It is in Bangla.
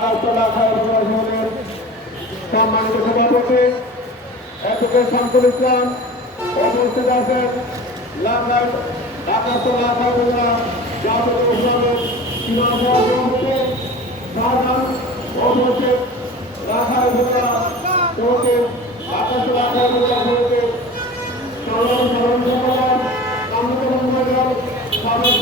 আকাশতলা খায়রুল্লাহ শহরের সম্মানিত সভাপতি অ্যাডভোকেট শামসুল ইসলাম উপস্থিত আছেন লাঙ্গাই আকাশতলা খায়রুল্লাহ জাতীয় ইসলামের সীমা সভাপতি শাহজাহান উপস্থিত রাখাইল্লাহ শহরকে আকাশতলা খায়রুল্লাহ শহরকে স্মরণ সম্পাদক সাবেক